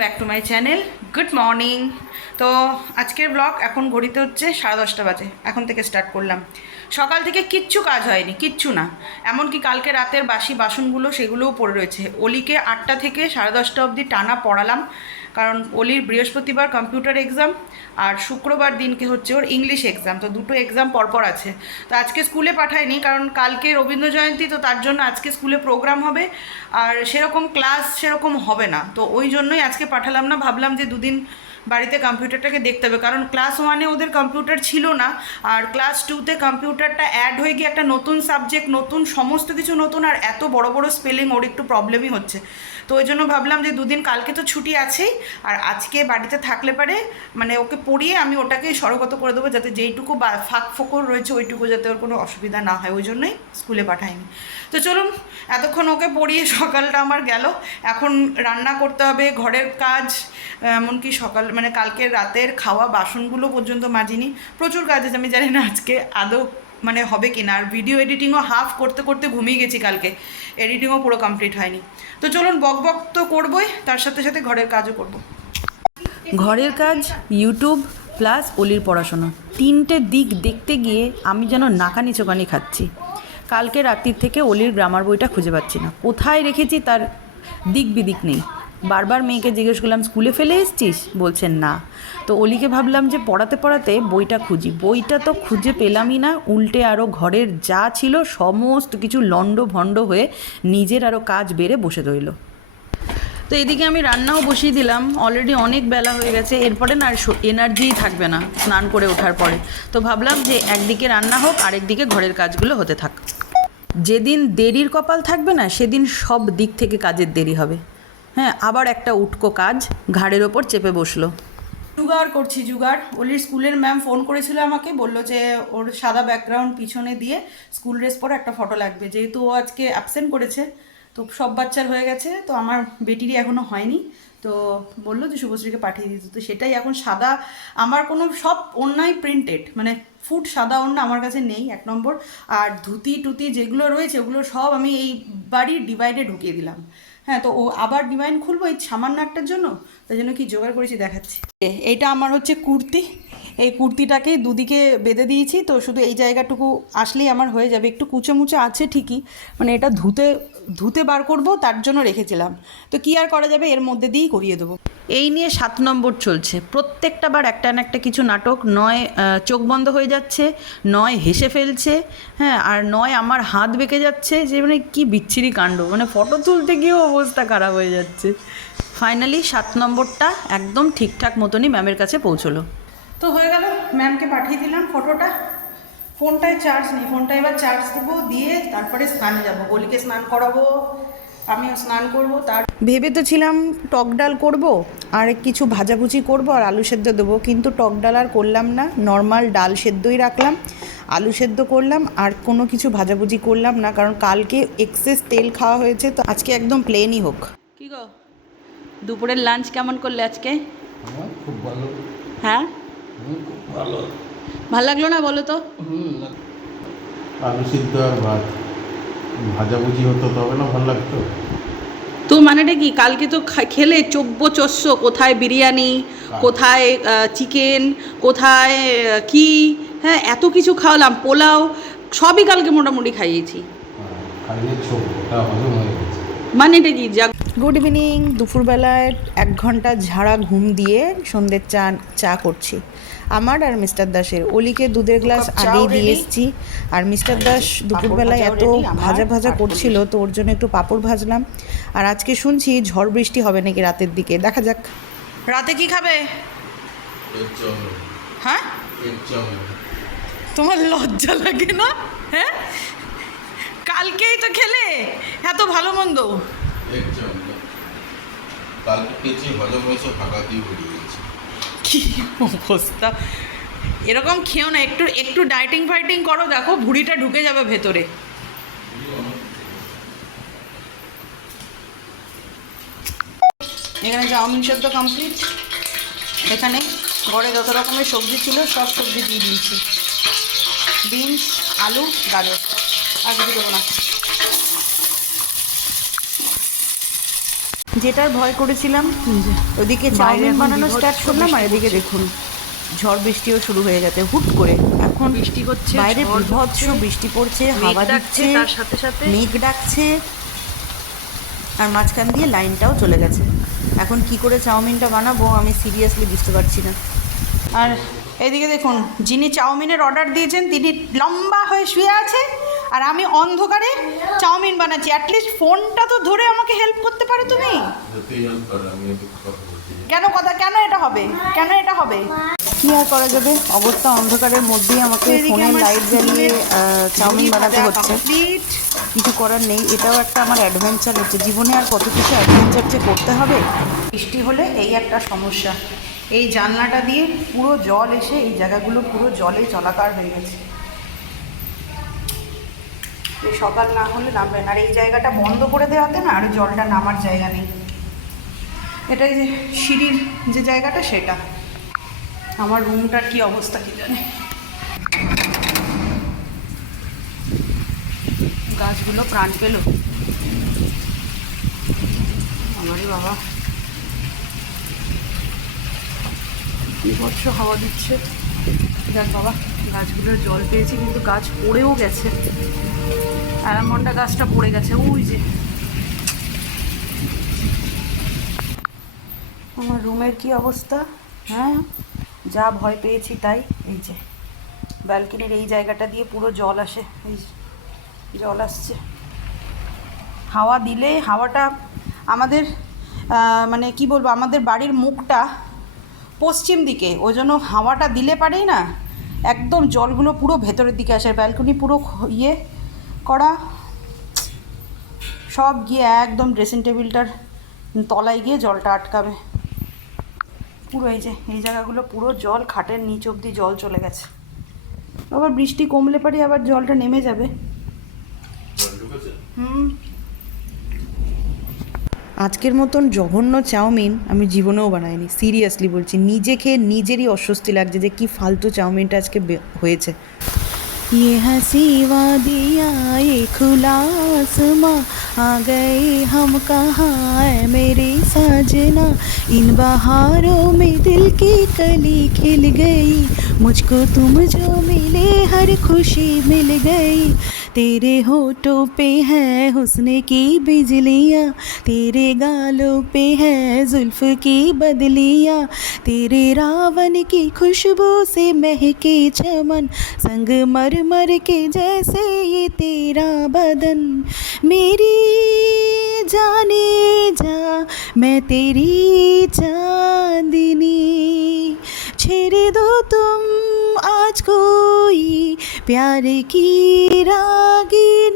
Back to my channel good morning তো আজকের blog এখন ঘড়িতে হচ্ছে সাড়ে দশটা বাজে। এখন থেকে স্টার্ট করলাম। সকাল থেকে কিচ্ছু কাজ হয়নি, কিচ্ছু না। এমনকি কালকে রাতের বাসি বাসনগুলো সেগুলোও পড়ে রয়েছে। অলিকে আটটা থেকে সাড়ে দশটা অবধি টানা পড়ালাম। কারণ অলির বৃহস্পতিবার কম্পিউটার এক্সাম আর শুক্রবার দিনকে হচ্ছে ওর ইংলিশ এক্সাম, তো দুটো এক্সাম পরপর আছে। তো আজকে স্কুলে পাঠায়নি কারণ কালকে রবীন্দ্র জয়ন্তী, তো তার জন্য আজকে স্কুলে প্রোগ্রাম হবে। আর সেরকম ক্লাস সেরকম হবে না, তো ওই জন্যই আজকে পাঠালাম না। ভাবলাম যে দুদিন বাড়িতে কম্পিউটারটাকে দেখতে হবে, কারণ ক্লাস ওয়ানে ওদের কম্পিউটার ছিল না। আর ক্লাস টুতে কম্পিউটারটা অ্যাড হয়ে গিয়ে একটা নতুন সাবজেক্ট নতুন সমস্ত কিছু নতুন, আর এত বড় বড় স্পেলিং ওর একটু প্রবলেমই হচ্ছে। তো ওই জন্য ভাবলাম যে দুদিন কালকে তো ছুটি আছেই, আর আজকে বাড়িতে থাকলে পারে মানে ওকে পড়িয়ে আমি ওটাকে সরগত করে দেবো যাতে যেইটুকু বা ফাঁক ফোকর রয়েছে ওইটুকু যাতে ওর কোনো অসুবিধা না হয়, ওই জন্যই স্কুলে পাঠাইনি। তো চলুন, এতক্ষণ ওকে পড়িয়ে সকালটা আমার গেল। এখন রান্না করতে হবে, ঘরের কাজ, এমনকি সকাল মানে কালকে রাতের খাওয়া বাসনগুলো পর্যন্ত মাজিনি। প্রচুর কাজ আছে, আমি জানি না আজকে আদৌ মানে হবে কি না? আর ভিডিও এডিটিংও হাফ করতে করতে ঘুমিয়ে গেছি কালকে। এডিটিংও পুরো কমপ্লিট হয়নি। তো চলুন বক বক তো করবোই, তার সাথে সাথে ঘরের কাজও করব। ঘরের কাজ ইউটিউব প্লাস অলির পড়াশোনা। তিনটে দিক দেখতে গিয়ে আমি যেন নাকানি চোকানি খাচ্ছি। কালকে রাত্রির থেকে অলির গ্রামার বইটা খুঁজে পাচ্ছি না। কোথায় রেখেছি তার দিক বিদিক নেই। বারবার মেয়েকে জিজ্ঞেস করলাম, স্কুলে ফেলে এসছিস? বলছেন, না। তো অলিকে ভাবলাম যে পড়াতে পড়াতে বইটা খুঁজি। বইটা তো খুঁজে পেলামই না। উল্টে আরও ঘরের যা ছিল সমস্ত কিছু লণ্ড ভণ্ড হয়ে নিজের আরও কাজ বেড়ে বসে রইল। তো এদিকে আমি রান্নাও বসিয়ে দিলাম। অলরেডি অনেক বেলা হয়ে গেছে। এরপরে না আর এনার্জিই থাকবে না স্নান করে ওঠার পরে। তো ভাবলাম যে একদিকে রান্না হোক, আরেকদিকে ঘরের কাজগুলো হতে থাক। যেদিন দেরির কপাল থাকবে না, সেদিন সব দিক থেকে কাজের দেরি হবে। হ্যাঁ আবার একটা উটকো কাজ ঘাড়ের ওপর চেপে বসল। জুগাড় করছি, জুগাড়। অলির স্কুলের ম্যাম ফোন করেছিল আমাকে, বলল যে ওর সাদা ব্যাকগ্রাউন্ড পিছনে দিয়ে স্কুল ড্রেস পরে একটা ফটো লাগবে। যেহেতু ও আজকে অ্যাবসেন্ট করেছে, তো সব বাচ্চার হয়ে গেছে, তো আমার বেটিরই এখনও হয়নি। তো বলল যে শুভশ্রীকে পাঠিয়ে দিতে। তো সেটাই এখন সাদা, আমার কোনো সব অন্যায় প্রিন্টেড মানে ফুট সাদা অন্য আমার কাছে নেই, এক নম্বর। আর ধুতি টুতি যেগুলো রয়েছে, ওগুলো সব আমি এই বাড়ির ডিভাইডে ঢুকিয়ে দিলাম। হ্যাঁ তো ও আবার ডিভাইন খুলবো এই সামান্য একটার জন্য? তাই জন্য কি জোগাড় করেছি, দেখাচ্ছি। এইটা আমার হচ্ছে কুর্তি। এই কুর্তিটাকে দুদিকে বেঁধে দিয়েছি, তো শুধু এই জায়গাটুকু আসলেই আমার হয়ে যাবে। একটু কুচো মুচো আছে ঠিকই মানে এটা ধুতে ধুতে বার করব, তার জন্য রেখেছিলাম। তো কি আর করা যাবে, এর মধ্যে দিয়েই করিয়ে দেবো। এই নিয়ে সাত নম্বর চলছে। প্রত্যেকটা বার একটা না একটা কিছু নাটক, নয় চোখ বন্ধ হয়ে যাচ্ছে, নয়, হেসে ফেলছে হ্যাঁ আর নয়, আমার হাত বেঁকে যাচ্ছে, যে মানে কী বিচ্ছিরি কাণ্ড। মানে ফটো তুলতে গিয়েও অবস্থা খারাপ হয়ে যাচ্ছে। ফাইনালি সাত নম্বরটা একদম ঠিকঠাক মতনই ম্যামের কাছে পৌঁছলো। তো হয়ে গেল ম্যামকে পাঠিয়ে দিলাম ফটোটা ফোনটায় চার্জ নেই, ফোনটা এবার চার্জ দেবো, দিয়ে তারপরে স্নানে যাব। গলিকে স্নান করাবো। আমিও স্নান করব তার ভেবে তো ছিলাম টক ডাল করব আর কিছু ভাজাভুজি করব আর আলু সেদ্ধ দেবো কিন্তু টক ডাল আর করলাম না। নর্মাল ডাল সেদ্ধই রাখলাম আলু সেদ্ধ করলাম আর কোনো কিছু ভাজাভুজি করলাম না কারণ কালকে এক্সেস তেল খাওয়া হয়েছে তো আজকে একদম প্লেনই হোক। কি গো? দুপুরের লাঞ্চ কেমন করলে আজকে? খুব ভালো। হ্যাঁ? খুব ভালো। লাগল না বলো তো? আলু সিদ্ধ আর ভাত। ভাজাভুজি হতো তবে না ভালো লাগতো। তো মানেটা কি কালকে তো খেলে চব্য চস্য কোথায় বিরিয়ানি কোথায় চিকেন কোথায় কি হ্যাঁ এত কিছু খাওয়ালাম পোলাও সবই কালকে মোটামুটি খাইয়েছি। হ্যাঁ, মানেটা কি যা গুড ইভিনিং দুপুরবেলায় এক ঘণ্টা ঝাড়া ঘুম দিয়ে সন্ধ্যের চা চা করছি। আমার আর মিস্টার দাসের অলিকে দুধের গ্লাস আগেই দিয়ে এসছি। আর মিস্টার দাস দুপুরবেলায় এত ভাজা ভাজা করছিল তো ওর জন্য একটু পাঁপড় ভাজলাম। আর আজকে শুনছি ঝড় বৃষ্টি হবে নাকি রাতের দিকে। দেখা যাক। রাতে কি খাবে? হ্যাঁ? তোমার লজ্জা লাগে না? হ্যাঁ? কালকেই তো খেলে। এত ভালো মন্দ। অবস্থা? এরকম খেও না, একটু একটু ডাইটিং ফাইটিং করো, দেখো ভুঁড়িটা ঢুকে যাবে ভেতরে। এখানে চাউমিন সেদ্ধ কমপ্লিট এখানে ঘরে যত রকমের সবজি ছিল, সব সবজি দিয়ে দিয়েছি। বিনস, আলু, গাজর। আর কিছু দেবো না। যেটার ভয় করেছিলাম ওদিকে চাউমিন বানানো স্টার্ট করলাম আর এদিকে দেখুন ঝড় বৃষ্টিও শুরু হয়ে গেছে হুট করে। এখন বৃষ্টি হচ্ছে, বাইরে বিভৎস বৃষ্টি পড়ছে হাওয়া দিচ্ছে তার সাথে সাথে মেঘ ডাকছে আর মাঝখান দিয়ে লাইনটাও চলে গেছে। এখন কি করে চাউমিনটা বানাবো আমি সিরিয়াসলি বুঝতে পারছি না। আর এদিকে দেখুন যিনি চাউমিনের অর্ডার দিয়েছেন তিনি লম্বা হয়ে শুয়ে আছে আর আমি অন্ধকারে চাউমিন বানাচ্ছি। অ্যাটলিস্ট ফোনটা তো ধরে আমাকে হেল্প করতে পারো তুমি। কেন কথা কেন এটা হবে? কেন এটা হবে? কি আর করা যাবে? অবস্থা অন্ধকারের মধ্যেই আমাকে ফোনের লাইট জ্বালিয়ে চাউমিন বানাতে হচ্ছে। কিছু করার নেই। এটাও একটা আমার অ্যাডভেঞ্চার হচ্ছে। জীবনে আর কত কিছু অ্যাডভেঞ্চার যে করতে হবে? বৃষ্টি হলে এই একটা সমস্যা। এই জানলাটা দিয়ে পুরো জল এসে এই জায়গাগুলো পুরো জলে চলাকার হয়ে গেছে। এই সকাল না হলে নামবে না। আর এই জায়গাটা বন্ধ করে দেওয়াতে না আর জলটা নামার জায়গা নেই। এটাই যে সিঁড়ির যে জায়গাটা সেটা। আমার রুমটার কি অবস্থা কি জানে? গাছগুলো প্রাণ পেল। আমারই বাবা। বিভৎস হাওয়া দিচ্ছে? দেখ বাবা। গাছগুলোর জল পেয়েছি, কিন্তু গাছ পড়েও গেছে। অ্যালামন্ডা গাছটা পড়ে গেছে, ওই যে। আমার রুমের কি অবস্থা? হ্যাঁ যা ভয় পেয়েছি তাই, এই যে। ব্যালকনির এই জায়গাটা দিয়ে পুরো জল আসে, এই জল আসছে। হাওয়া দিলে হাওয়াটা আমাদের মানে কি বলব, আমাদের বাড়ির মুখটা পশ্চিম দিকে, ওই জন্য হাওয়াটা দিলে পারেই না। একদম জলগুলো পুরো ভেতরের দিকে আসে ব্যালকনি পুরো ইয়ে করা। সব গিয়ে একদম ড্রেসিং টেবিলটার তলায় গিয়ে জলটা আটকাবে। পুরো এই যে এই জায়গাগুলো পুরো জল খাটের নিচ অবধি জল চলে গেছে। আবার বৃষ্টি কমলে পারে আবার জলটা নেমে যাবে। হুম। আজকের মতন জঘন্য চাউমিন আমি জীবনেও বানাইনি সিরিয়াসলি বলছি নিজে খেয়ে নিজেরই অস্বস্তি লাগছে যে কি ফালতু চাউমিনটা আজকে বে- হয়েছে ये हंसी वादियाँ ये खुला आसमां आ गए हम कहाँ है मेरे साजना इन बहारों में दिल की कली खिल गई मुझको तुम जो मिले हर खुशी मिल गई तेरे होठों पे है हुस्न की बिजलियाँ, तेरे गालों पे है जुल्फ की बदलियाँ, तेरे रावण की खुशबू से महके चमन, संग मर मर के जैसे ये तेरा बदन। मेरी जाने जा, मैं तेरी चांदनी, छेड़ दो तुम आज कोई प्यारे की रागी